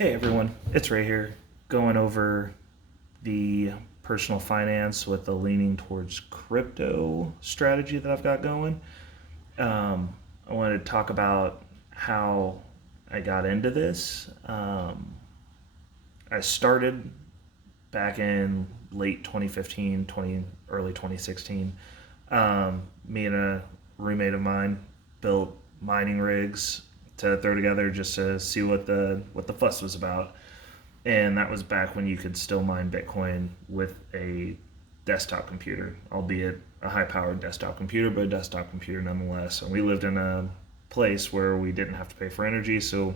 Hey everyone, it's Ray here, going over the personal finance with a leaning towards crypto strategy that I've got going. I wanted to talk about how I got into this. I started back in late 2015, early 2016. Me and a roommate of mine built mining rigs to throw together just to see what the fuss was about. And that was back when you could still mine Bitcoin with a desktop computer, albeit a high-powered desktop computer, but a desktop computer nonetheless. And we lived in a place where we didn't have to pay for energy, so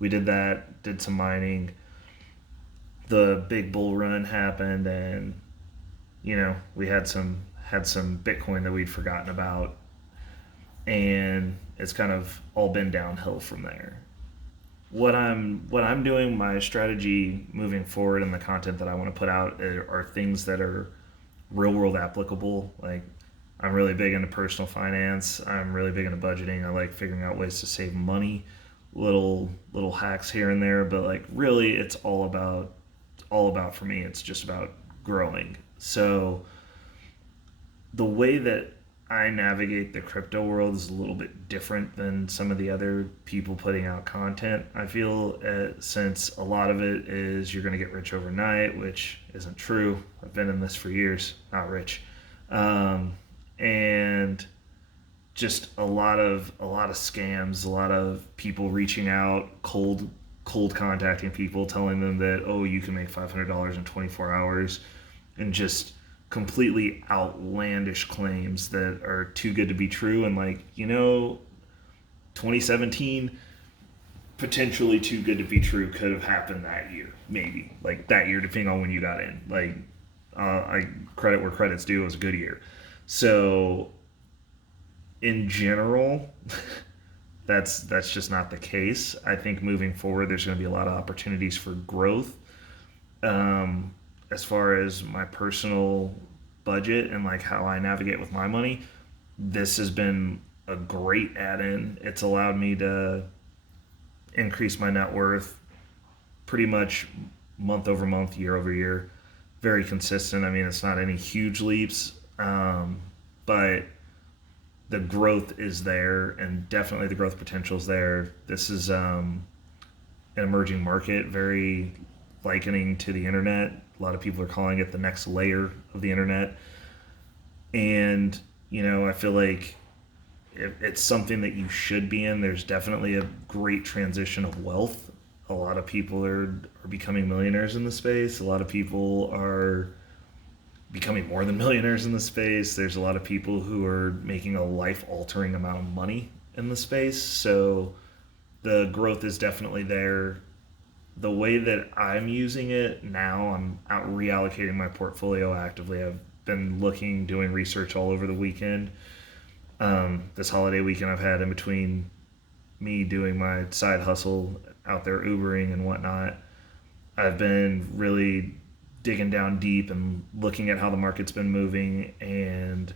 we did that, did some mining. The big bull run happened, and we had some Bitcoin that we'd forgotten about, and it's kind of all been downhill from there. What I'm doing, my strategy moving forward, and the content that I want to put out are things that are real world applicable. Like, I'm really big into personal finance. I'm really big into budgeting. I like figuring out ways to save money, little hacks here and there, but like really it's all about for me. It's just about growing. So the way that I navigate the crypto world is a little bit different than some of the other people putting out content. I feel since a lot of it is you're going to get rich overnight, which isn't true. I've been in this for years, not rich, and just a lot of scams, a lot of people reaching out, cold contacting people, telling them that, oh, you can make $500 in 24 hours, and just completely outlandish claims that are too good to be true. And 2017, potentially too good to be true, could have happened that year, maybe like that year, depending on when you got in. I credit where credit's due. It was a good year. So in general, that's just not the case. I think moving forward, there's going to be a lot of opportunities for growth. As far as my personal budget and like how I navigate with my money, this has been a great add-in. It's allowed me to increase my net worth pretty much month over month, year over year, very consistent. I mean, it's not any huge leaps, but the growth is there, and definitely the growth potential is there. This is an emerging market, very likening to the internet. A lot of people are calling it the next layer of the internet. And, I feel like it's something that you should be in. There's definitely a great transition of wealth. A lot of people are becoming millionaires in the space. A lot of people are becoming more than millionaires in the space. There's a lot of people who are making a life-altering amount of money in the space. So the growth is definitely there. The way that I'm using it now, I'm out reallocating my portfolio actively. I've been doing research all over the weekend. This holiday weekend I've had in between me doing my side hustle out there Ubering and whatnot. I've been really digging down deep and looking at how the market's been moving and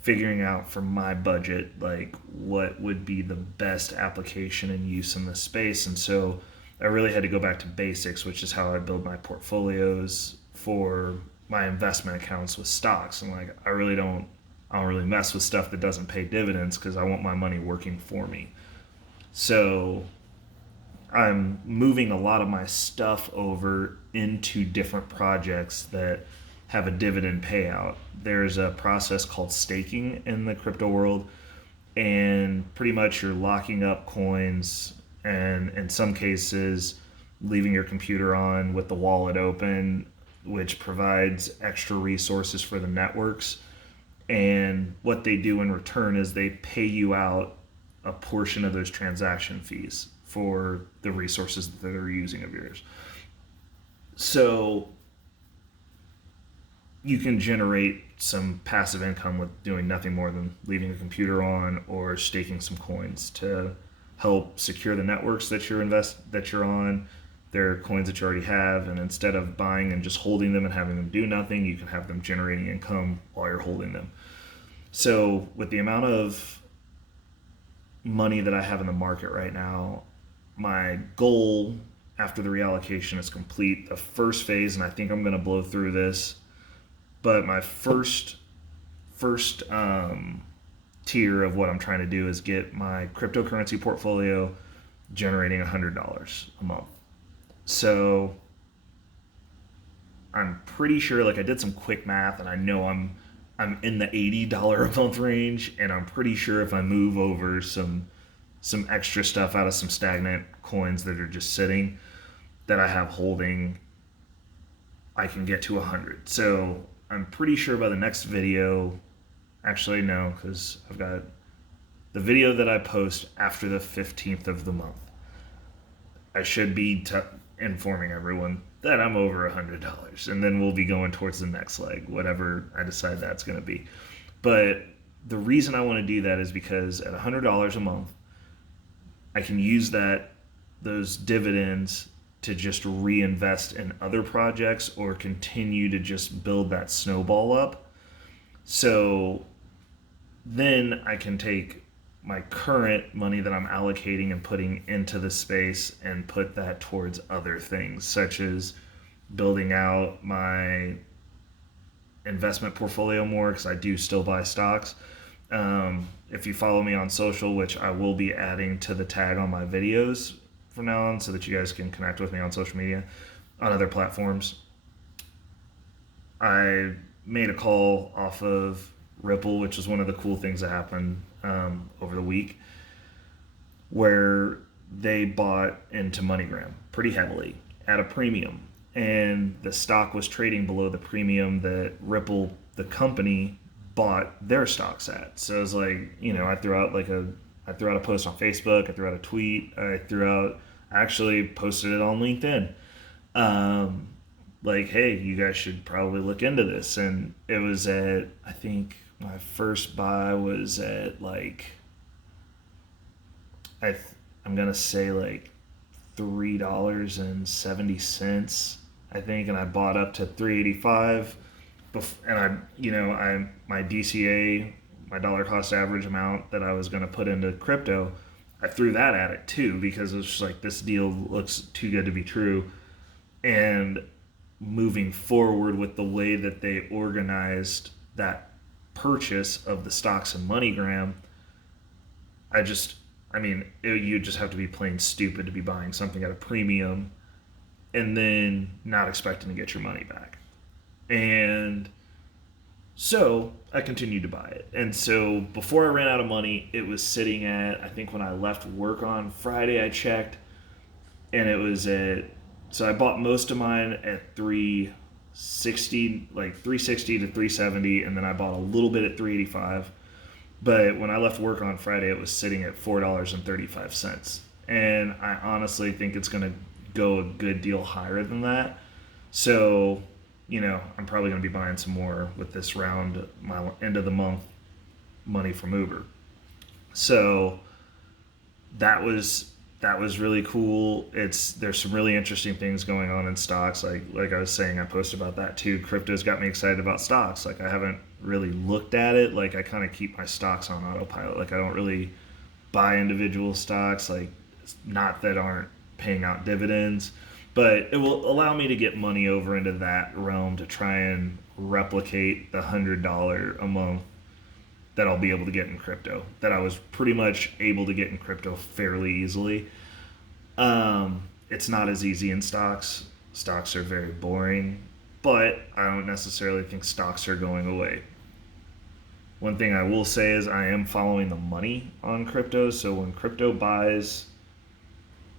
figuring out for my budget, like, what would be the best application and use in this space. And so I really had to go back to basics, which is how I build my portfolios for my investment accounts with stocks. And like, I don't really mess with stuff that doesn't pay dividends because I want my money working for me. So I'm moving a lot of my stuff over into different projects that have a dividend payout. There's a process called staking in the crypto world, and pretty much you're locking up coins, and in some cases leaving your computer on with the wallet open, which provides extra resources for the networks. And what they do in return is they pay you out a portion of those transaction fees for the resources that they're using of yours. So you can generate some passive income with doing nothing more than leaving a computer on or staking some coins to help secure the networks that you're on. They're coins that you already have, and instead of buying and just holding them and having them do nothing, you can have them generating income while you're holding them. So with the amount of money that I have in the market right now, my goal after the reallocation is complete, the first phase, and I think I'm going to blow through this, but my first tier of what I'm trying to do is get my cryptocurrency portfolio generating $100 a month. So I'm pretty sure, like I did some quick math, and I know I'm in the $80 a month range, and I'm pretty sure if I move over some extra stuff out of some stagnant coins that are just sitting that I have holding, I can get to 100. So I'm pretty sure by the next video, actually no, because I've got the video that I post after the 15th of the month. I should be informing everyone that I'm over $100, and then we'll be going towards the next leg, whatever I decide that's going to be. But the reason I want to do that is because at $100 a month, I can use those dividends to just reinvest in other projects or continue to just build that snowball up. So then I can take my current money that I'm allocating and putting into the space and put that towards other things, such as building out my investment portfolio more, because I do still buy stocks. If you follow me on social, which I will be adding to the tag on my videos from now on so that you guys can connect with me on social media, on other platforms, I made a call off of Ripple, which is one of the cool things that happened over the week, where they bought into MoneyGram pretty heavily at a premium, and the stock was trading below the premium that Ripple, the company, bought their stocks at. So it was like, I threw out a post on Facebook, I threw out a tweet, I actually posted it on LinkedIn. Like, hey, you guys should probably look into this. And it was at, I think my first buy was at like, I'm going to say like $3.70, I think. And I bought up to $3.85. And my DCA, my dollar cost average amount that I was going to put into crypto, I threw that at it too, because it was just like, this deal looks too good to be true. And moving forward with the way that they organized that purchase of the stocks in MoneyGram, you just have to be plain stupid to be buying something at a premium and then not expecting to get your money back. And so I continued to buy it. And so before I ran out of money, it was sitting at, I think when I left work on Friday, I checked, and it was so I bought most of mine at 360, like 360 to 370, and then I bought a little bit at 385. But when I left work on Friday, it was sitting at $4.35. And I honestly think it's going to go a good deal higher than that. So, I'm probably going to be buying some more with this round, my end of the month money from Uber. So that was really cool. There's some really interesting things going on in stocks. Like I was saying, I posted about that too. Crypto's got me excited about stocks. Like, I haven't really looked at it. Like, I kind of keep my stocks on autopilot. Like, I don't really buy individual stocks, like, not that aren't paying out dividends, but it will allow me to get money over into that realm to try and replicate the $100 a month that I'll be able to get in crypto, that I was pretty much able to get in crypto fairly easily. It's not as easy in stocks. Stocks are very boring, but I don't necessarily think stocks are going away. One thing I will say is I am following the money on crypto. So when crypto buys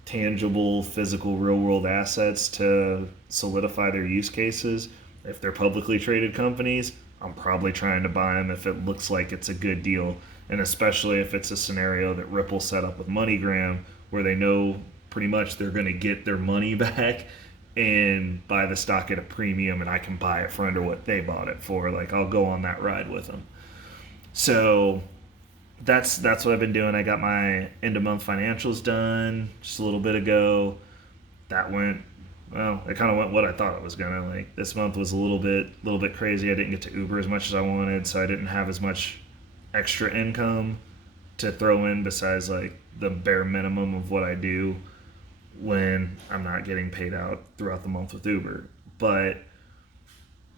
tangible, physical, real-world assets to solidify their use cases, if they're publicly traded companies, I'm probably trying to buy them if it looks like it's a good deal, and especially if it's a scenario that Ripple set up with MoneyGram, where they know pretty much they're going to get their money back and buy the stock at a premium, and I can buy it for under what they bought it for. Like, I'll go on that ride with them. So that's what I've been doing. I got my end of month financials done just a little bit ago. That went, well, it kind of went what I thought it was gonna. Like, this month was a little bit crazy. I didn't get to Uber as much as I wanted, so I didn't have as much extra income to throw in besides like the bare minimum of what I do. when I'm not getting paid out throughout the month with Uber. But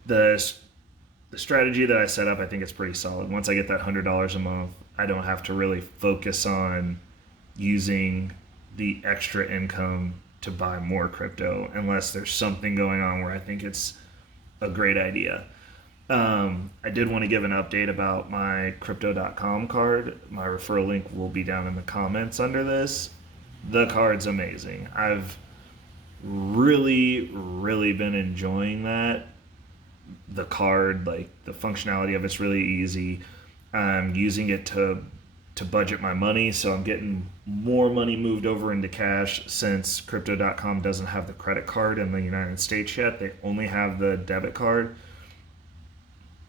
the the strategy that I set up, I think it's pretty solid. Once I get that $100 a month, I don't have to really focus on using the extra income to buy more crypto unless there's something going on where I think it's a great idea. I did want to give an update about my crypto.com card. My referral link will be down in the comments under this. The card's amazing. I've really been enjoying that. The card, like the functionality of it's really easy. I'm using it to budget my money, so I'm getting more money moved over into cash since crypto.com doesn't have the credit card in the United States yet. They only have the debit card.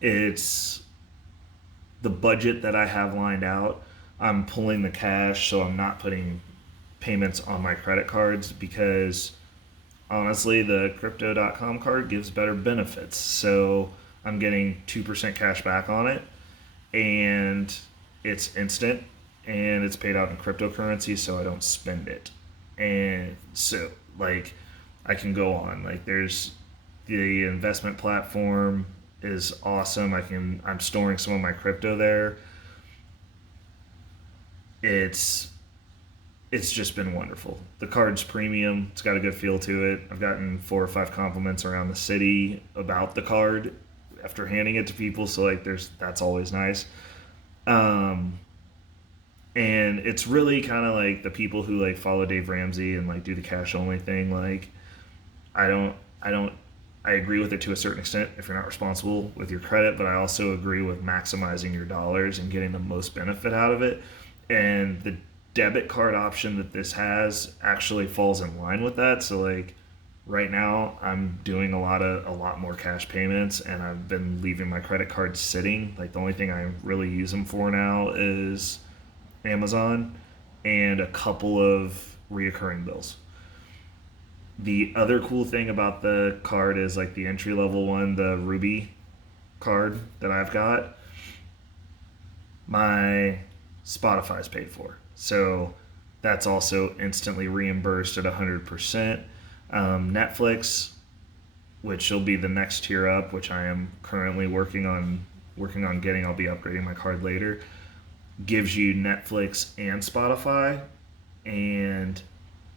It's the budget that I have lined out. I'm pulling the cash, so I'm not putting payments on my credit cards because honestly, the crypto.com card gives better benefits. So I'm getting 2% cash back on it, and it's instant, and it's paid out in cryptocurrency, so I don't spend it. And so, like, I can go on. Like, there's the investment platform is awesome. I'm storing some of my crypto there. It's it's just been wonderful. The card's premium. It's got a good feel to it. I've gotten 4 or 5 compliments around the city about the card after handing it to people. So like, that's always nice. Um, and it's really kind of like the people who like follow Dave Ramsey and like do the cash only thing. Like, I don't, I don't, I agree with it to a certain extent if you're not responsible with your credit, but I also agree with maximizing your dollars and getting the most benefit out of it. And the debit card option that this has actually falls in line with that. So like right now I'm doing a lot more cash payments, and I've been leaving my credit cards sitting. Like the only thing I really use them for now is Amazon and a couple of reoccurring bills. The other cool thing about the card is like the entry level one, the Ruby card that I've got, my Spotify's paid for. So that's also instantly reimbursed at 100%. Netflix, which will be the next tier up, which I am currently working on getting. I'll be upgrading my card later. Gives you Netflix and Spotify, and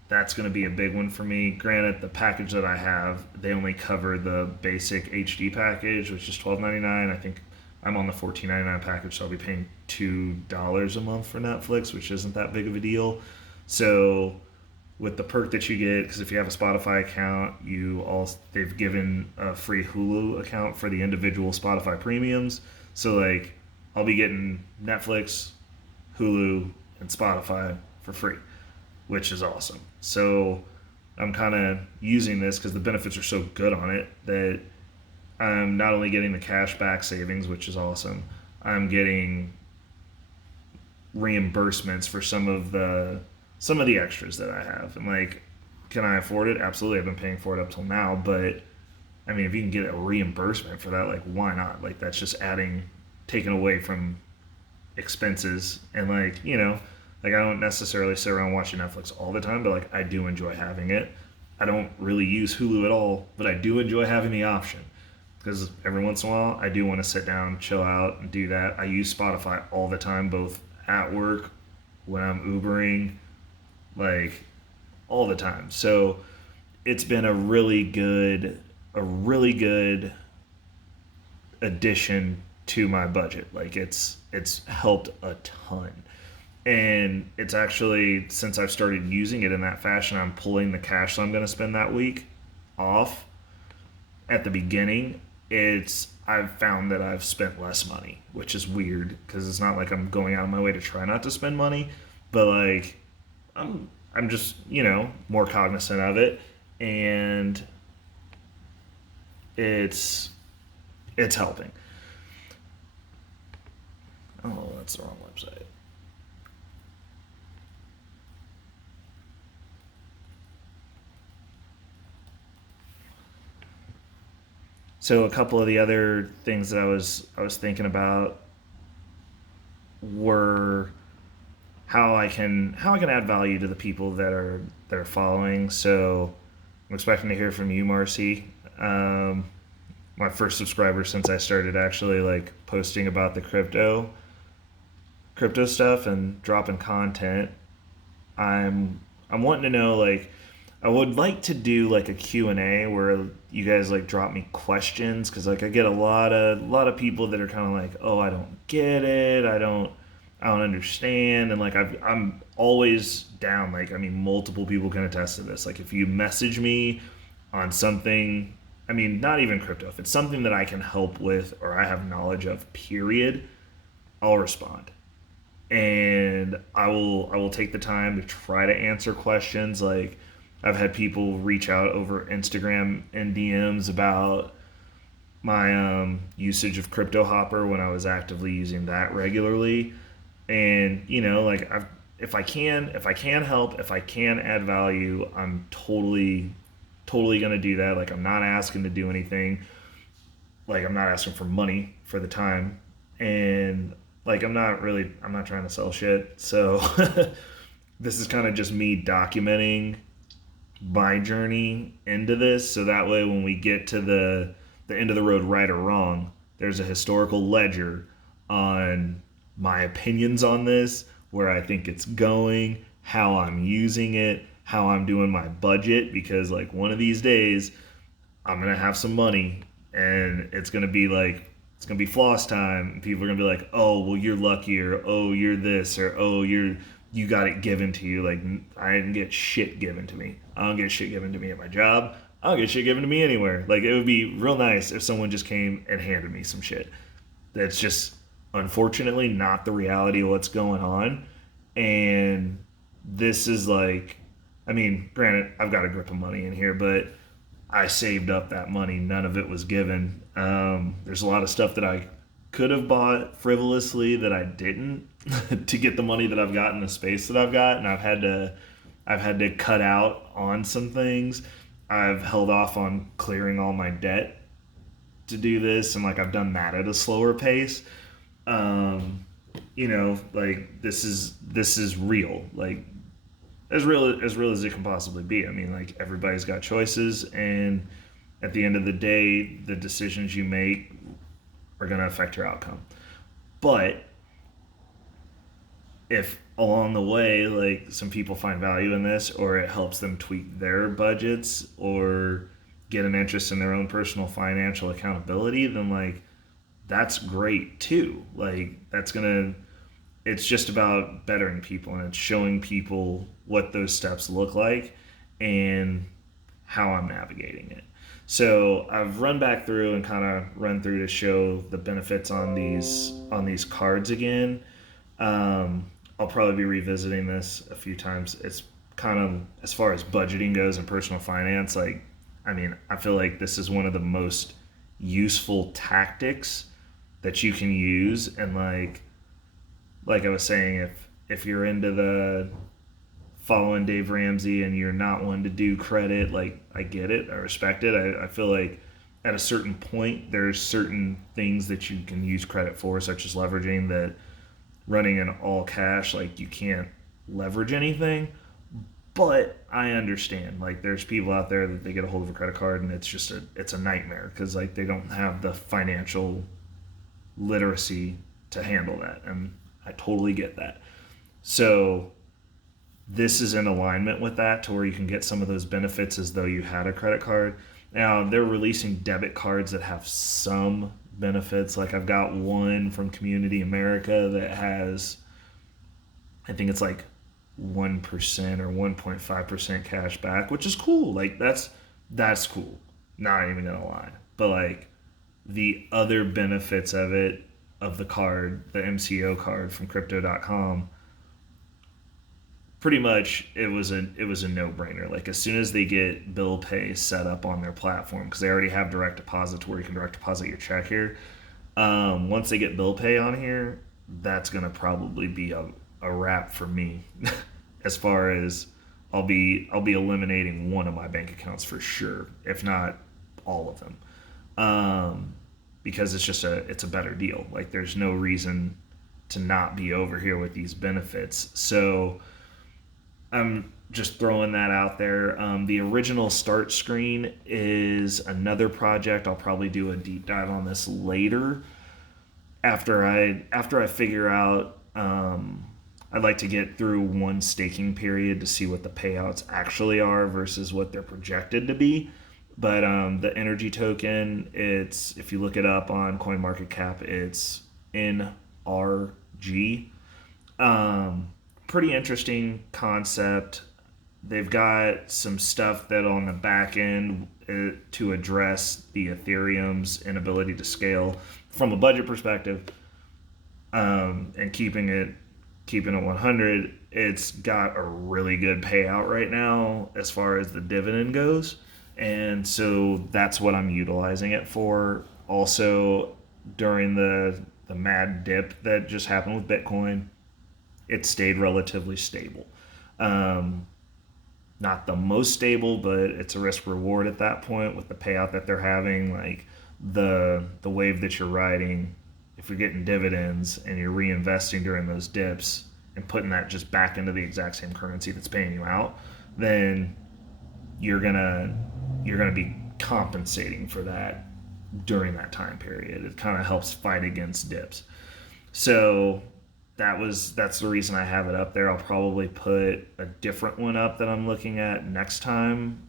that's going to be a big one for me. Granted, the package that I have, they only cover the basic HD package, which is $12.99. I think I'm on the $14.99 package, so I'll be paying $2 a month for Netflix, which isn't that big of a deal. So with the perk that you get, because if you have a Spotify account, they've given a free Hulu account for the individual Spotify premiums. So like, I'll be getting Netflix, Hulu, and Spotify for free, which is awesome. So I'm kind of using this because the benefits are so good on it that I'm not only getting the cash back savings, which is awesome, I'm getting reimbursements for some of the extras that I have. And like, can I afford it? Absolutely. I've been paying for it up till now, but I mean, if you can get a reimbursement for that, like, why not? Like, that's just taking away from expenses. And like, like, I don't necessarily sit around watching Netflix all the time, but like, I do enjoy having it. I don't really use Hulu at all, but I do enjoy having the option because every once in a while I do want to sit down, chill out, and do that. I use Spotify all the time, both at work, when I'm Ubering, like all the time. So it's been a really good addition to my budget. Like it's helped a ton. And it's actually, since I've started using it in that fashion, I'm pulling the cash that I'm going to spend that week off at the beginning. I've found that I've spent less money, which is weird because it's not like I'm going out of my way to try not to spend money, but like I'm just, more cognizant of it, and it's helping. Oh, that's the wrong website. So a couple of the other things that I was thinking about were how I can add value to the people that are following. So I'm expecting to hear from you, Marcy. Um, my first subscriber since I started actually like posting about the crypto stuff and dropping content. I'm wanting to know, like, I would like to do like a Q&A where you guys like drop me questions, cuz like I get a lot of people that are kind of like, "Oh, I don't get it. I don't understand." And like I'm always down, like I mean multiple people can attest to this. Like if you message me on something, I mean not even crypto, if it's something that I can help with or I have knowledge of, period, I'll respond, and I will take the time to try to answer questions. Like I've had people reach out over Instagram and DMs about my usage of Crypto Hopper when I was actively using that regularly, and like if I can help, if I can add value, I'm totally gonna do that. Like I'm not asking to do anything, like I'm not asking for money for the time, and like I'm not trying to sell shit. So this is kind of just me documenting my journey into this, so that way when we get to the end of the road, right or wrong, there's a historical ledger on my opinions on this, where I think it's going, how I'm using it, how I'm doing my budget, because like one of these days I'm gonna have some money, and it's gonna be floss time. And people are gonna be like, "Oh, well, you're lucky," or "Oh, you're this," or "Oh, you got it given to you." Like I didn't get shit given to me. I don't get shit given to me at my job. I don't get shit given to me anywhere. Like it would be real nice if someone just came and handed me some shit. That's just unfortunately not the reality of what's going on. And this is like, I mean, granted, I've got a grip of money in here, but I saved up that money. None of it was given. There's a lot of stuff that I could have bought frivolously that I didn't to get the money that I've got in the space that I've got, and I've had to cut out on some things. I've held off on clearing all my debt to do this, and like I've done that at a slower pace. Um, like this is real. Like as real as it can possibly be. I mean, like everybody's got choices, and at the end of the day, the decisions you make are going to affect your outcome. But if along the way, like some people find value in this, or it helps them tweak their budgets, or get an interest in their own personal financial accountability, then like that's great too. Like it's just about bettering people, and it's showing people what those steps look like and how I'm navigating it. So I've run back through and kind of run through to show the benefits on these cards again. I'll probably be revisiting this a few times. It's kind of, as far as budgeting goes and personal finance, like I mean, I feel like this is one of the most useful tactics that you can use. And like I was saying, if you're into the following Dave Ramsey and you're not one to do credit, like I get it, I respect it. I feel like at a certain point there's certain things that you can use credit for, such as leveraging, that running an all cash, like you can't leverage anything. But I understand, like there's people out there that they get a hold of a credit card and it's a nightmare, because like they don't have the financial literacy to handle that, and I totally get that. So this is in alignment with that, to where you can get some of those benefits as though you had a credit card. Now they're releasing debit cards that have some benefits. Like I've got one from Community America that has, I think it's like 1% or 1.5% cash back, which is cool. Like that's cool. Not even gonna lie. But like the other benefits of it, of the card, the MCO card from crypto.com, pretty much it was a no-brainer. Like as soon as they get bill pay set up on their platform, because they already have direct deposit to where you can direct deposit your check here. Once they get bill pay on here, that's gonna probably be a wrap for me. As far as I'll be eliminating one of my bank accounts for sure, if not all of them, because it's a better deal. Like there's no reason to not be over here with these benefits. So I'm just throwing that out there. The original start screen is another project. I'll probably do a deep dive on this later after I figure out. I'd like to get through one staking period to see what the payouts actually are versus what they're projected to be. But the energy token, it's, if you look it up on CoinMarketCap, it's NRG. Pretty interesting concept. They've got some stuff that on the back end to address the Ethereum's inability to scale from a budget perspective, and keeping it 100. It's got a really good payout right now as far as the dividend goes, and so that's what I'm utilizing it for. Also, during the mad dip that just happened with Bitcoin, it stayed relatively stable. Not the most stable, but it's a risk reward at that point with the payout that they're having. Like the wave that you're riding, if you're getting dividends and you're reinvesting during those dips and putting that just back into the exact same currency that's paying you out, then you're gonna be compensating for that during that time period. It kind of helps fight against dips. So that's the reason I have it up there. I'll probably put a different one up that I'm looking at next time.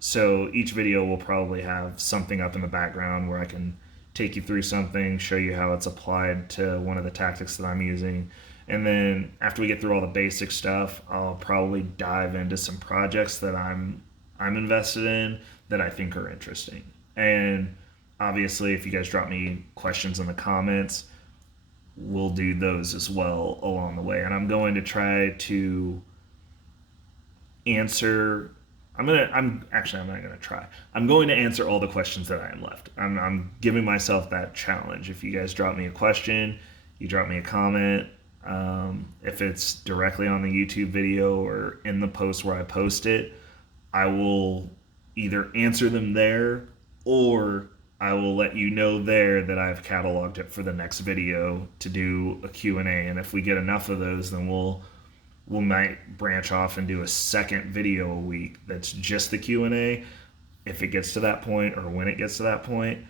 So each video will probably have something up in the background where I can take you through something, show you how it's applied to one of the tactics that I'm using. And then after we get through all the basic stuff, I'll probably dive into some projects that I'm invested in that I think are interesting. And obviously, if you guys drop me questions in the comments, we'll do those as well along the way. And I'm going to try to answer. I'm not going to try. I'm going to answer all the questions that I am left. I'm giving myself that challenge. If you guys drop me a question, you drop me a comment. If it's directly on the YouTube video or in the post where I post it, I will either answer them there, or I will let you know there that I've cataloged it for the next video to do a Q&A. And if we get enough of those, then we might branch off and do a second video a week that's just the Q&A, if it gets to that point or when it gets to that point,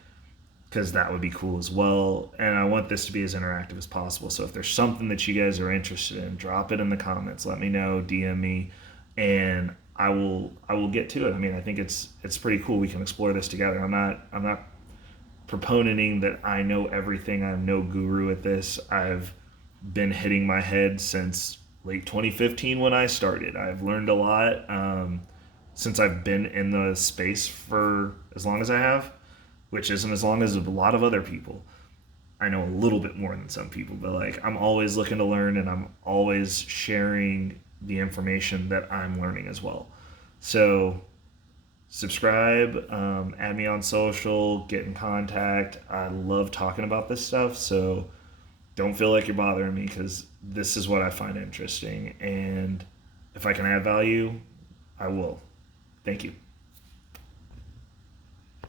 because that would be cool as well. And I want this to be as interactive as possible. So if there's something that you guys are interested in, drop it in the comments. Let me know, DM me, and I will get to it. I mean, I think it's pretty cool. We can explore this together. I'm not proponenting that I know everything. I'm no guru at this. I've been hitting my head since late 2015 when I started. I've learned a lot since I've been in the space for as long as I have, which isn't as long as a lot of other people. I know a little bit more than some people, but like, I'm always looking to learn, and I'm always sharing the information that I'm learning as well. So subscribe, add me on social, get in contact. I love talking about this stuff, so don't feel like you're bothering me, because this is what I find interesting, and if I can add value, I will. Thank you.